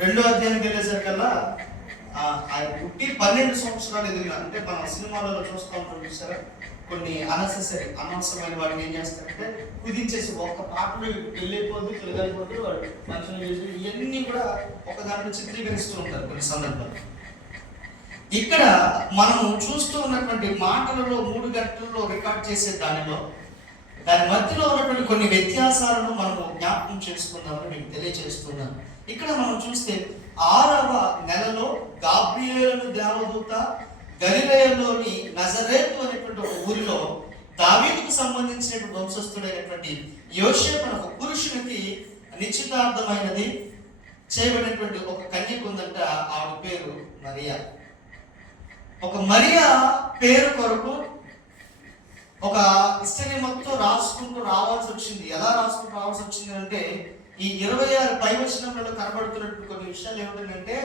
రెండో అధ్యాయానికి వెళ్ళేసరికల్లా ఆయన పుట్టి 12 సంవత్సరాలు ఎదిగిన, అంటే మన సినిమాలలో చూస్తూ ఉంటాం చూసారా, కొన్ని అనవసరమైన వాడిని ఏం చేస్తారంటే కుదించేసి ఒక్క పాటలో వెళ్ళిపోద్దు తిరగలిపోద్దు వాడు మనుషులు చేసి ఇవన్నీ కూడా ఒక దాంట్లో చిత్రీకరిస్తూ ఉంటారు కొన్ని సందర్భాలు. ఇక్కడ మనం చూస్తూ ఉన్నటువంటి మాటలలో 3 గంటల్లో రికార్డ్ చేసే దాని మధ్యలో ఉన్నటువంటి కొన్ని వ్యత్యాసాలను మనం జ్ఞాపకం చేసుకుందామని మీకు తెలియజేస్తున్నాను. ఇక్కడ మనం చూస్తే 6వ నెలలో గాబ్రియేలు దేవదూత గలిలయలోని నజరేతు అనేటువంటి ఒక ఊరిలో దావీదుకు సంబంధించినటువంటి వంశస్థుడైనటువంటి యోసేపు అనే ఒక పురుషునికి నిశ్చితార్థమైనది చేయబడినటువంటి ఒక కన్యక ఉందంట. ఆవిడ పేరు మరియా. ఒక మరియా పేరు కొరకు ఒక హిస్టరీ మొత్తం రాసుకుంటూ రావాల్సి వచ్చింది. ఎలా రాసుకుంటూ రావాల్సి వచ్చింది అంటే, ఈ 26 పైవచనంలో కనబడుతున్నటువంటి కొన్ని విషయాలు ఏమిటంటే,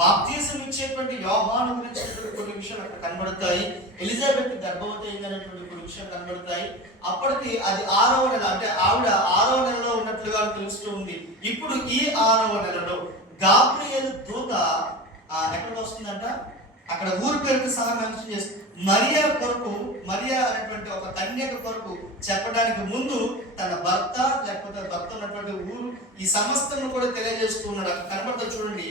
బాప్తిజం ఇచ్చేటువంటి యోహాను గురించి కొన్ని విషయాలు అక్కడ కనబడతాయి. ఎలిజబెత్ గర్భవతి అయినటువంటి కొన్ని విషయాలు కనబడతాయి. అప్పటికి అది 6వ నెల, అంటే ఆవిడ 6వ నెలలో ఉన్నట్లుగా తెలుస్తూ ఉంది. ఇప్పుడు ఈ 6వ నెలలో గాబ్రియేలు దూత ఎక్కడికి వస్తుందంట, అక్కడ ఊరి పేరుకి సహా మెన్షన్ చేస్తుంది. మరియా కొరకు, మరియా అనేటువంటి ఒక కన్యక కొరకు చెప్పడానికి ముందు తన భర్త లేకపోతే భర్త ఉన్నటువంటి ఊరు ఈ సమస్తను కూడా తెలియజేస్తూ ఉన్నాడు. అక్కడ కనబడతా చూడండి,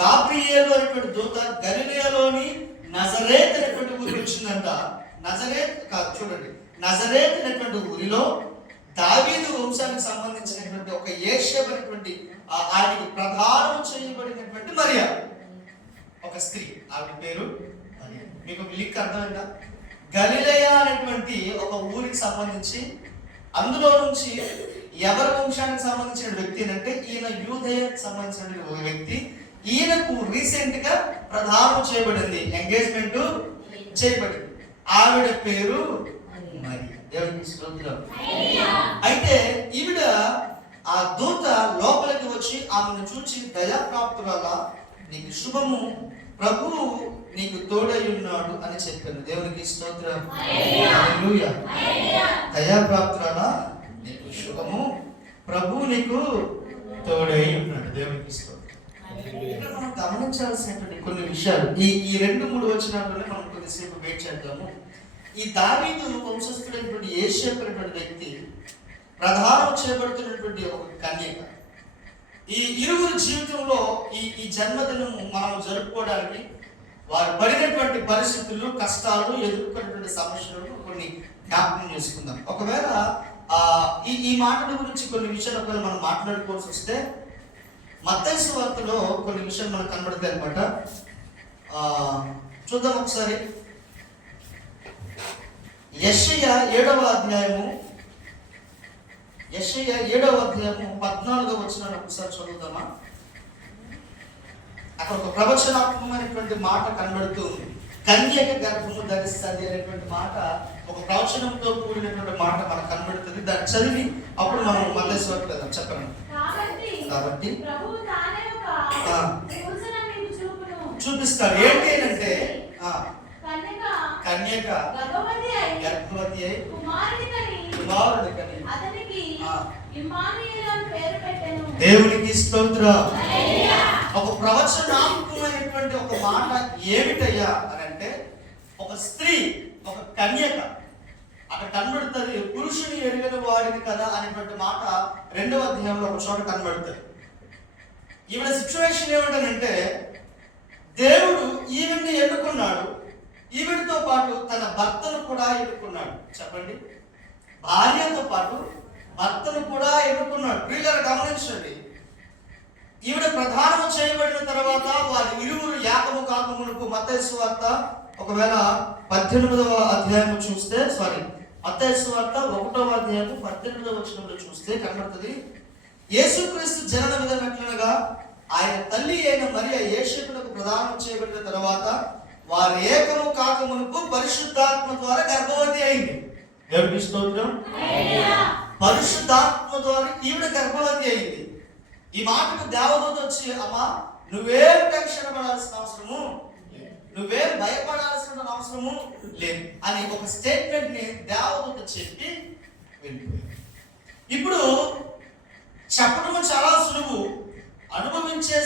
గాబ్రియేలు అనేటువంటి దూత గలిలయలోని నజరేత్ అనేటువంటి ఊరికి వచ్చిందంట. నజరేత్ కాదు, చూడండి, నజరేత్ అనేటువంటి ఊరిలో దావీదు వంశానికి సంబంధించినటువంటి ఒక యేషేబు అనేటువంటి ఆయనకి ప్రధానం చేయబడినటువంటి మరియా ఒక స్త్రీ, ఆవిడ పేరు మరియా. మీకు లిక్ అర్థమైందా? గలిలయ అనేటువంటి ఒక ఊరికి సంబంధించి, అందులో నుంచి ఎవరి వంశానికి సంబంధించిన వ్యక్తి అంటే ఈయన యూదయకు సంబంధించిన ఒక వ్యక్తి. ఈయనకు రీసెంట్ గా ప్రధానం చేయబడింది, ఎంగేజ్మెంట్ చేయబడింది. ఆవిడ పేరు మరియా. దేవునికి స్తోత్రం. అయితే ఈవిడ ఆ దూత లోపలికి వచ్చి ఆమెను చూచి, దయాప్రాప్తురాలా, నీకు శుభము, ప్రభువు నీకు తోడై ఉన్నాడు అని చెప్పాను. దేవునికి స్తోత్రం. హల్లెలూయా. దయాప్రాప్తురాలా, నీకు శుభము, ప్రభువు నీకు తోడై ఉన్నాడు. దేవునికి స్తోత్రం. ఇక్కడ మనం గమనించాల్సినటువంటి కొన్ని విషయాలు ఈ 2-3 వచనాల్లోనే మనం కొద్దిసేపు వెయిట్ చేద్దాము. ఈ దావీదు వంశస్థుడైనటువంటి యేషేపు అనేటువంటి వ్యక్తి ప్రధానం చేయబడుతున్నటువంటి ఒక కన్యక. ఈ ఇరువురు జీవితంలో ఈ జన్మదినం మనం జరుపుకోవడానికి వారు పడినటువంటి పరిస్థితులు, కష్టాలు, ఎదుర్కొన్నటువంటి సమస్యలను కొన్ని జ్ఞాపకం చేసుకుందాం. ఒకవేళ ఈ మాటల గురించి కొన్ని విషయాలు ఒకవేళ మనం మాట్లాడుకోవాల్సి వస్తే, మత్తయి సువార్తలో కొన్ని విషయాలు మనకు కనబడతాయి అనమాట. చూద్దాం ఒకసారి. యెషయా 7వ అధ్యాయము 14వ వచనాన్ని ఒకసారి చదువుదామా. అక్కడ ఒక ప్రవచనాత్మకమైనటువంటి మాట కనబడుతూ ఉంది. కన్యక గర్భము ధరిస్తుంది అనేటువంటి మాట, ఒక ప్రవచనంతో కూడినటువంటి మాట మనకు కనబడుతుంది. దాన్ని చదివి అప్పుడు మనం మత్తయి సువార్త వెళ్దాం. చెప్పండి. కాబట్టి చూపిస్తాడు ఏంటి అంటే, కన్యక గర్భవతి అయి కుమారుడు కని దేవునికి స్తోత్రం. ఒక ప్రవచనాత్మకమైనటువంటి ఒక మాట ఏమిటయ్యా అని అంటే, ఒక స్త్రీ, ఒక కన్యక అక్కడ కనబడుతుంది. పురుషుని ఎరుగని వాడిని కదా అనేటువంటి మాట 2వ అధ్యాయంలో ఒక చోట కనబడుతుంది. ఈవిడ సిచ్యువేషన్ ఏమిటనంటే, దేవుడు ఈవిడ్ని ఎన్నుకున్నాడు, ఈవిడితో పాటు తన భర్తను కూడా ఎన్నుకున్నాడు. చెప్పండి, భార్యతో పాటు భర్తను కూడా ఎన్నుకున్నాడు. వీళ్ళని గమనించండి. ఈవిడ ప్రధానము చేయబడిన తర్వాత వారి ఇరువురు యాకము కాకమునకు మత్తయి సువార్త ఒకవేళ 18వ అధ్యాయం చూస్తే, మత్తయి సువార్త 1వ అధ్యాయం 18వ వచనంలో చూస్తే కనబడుతుంది, యేసుక్రీస్తు జనన విధానం ఎట్లనగా ఆయన తల్లి అయిన మరియ యేషేపునకు ప్రదానం చేయబడిన తర్వాత వారి ఏకము కాకమునకు పరిశుద్ధాత్మ ద్వారా గర్భవతి అయింది. దేవునికి స్తోత్రం. పరిశుద్ధాత్మ ద్వారా ఈవిడ గర్భవతి అయింది. ఈ మాటకు దేవదూత వచ్చి, అమ్మా నువ్వేం టెన్షన్ పడాల్సిన అవసరము, నువ్వేం భయపడాల్సిన అవసరము లేదు అని ఒక స్టేట్మెంట్ ని దేవదూత చెప్పి వెళ్ళిపోయింది. ఇప్పుడు చెప్పడము చాలా సులువు, అనుభవించే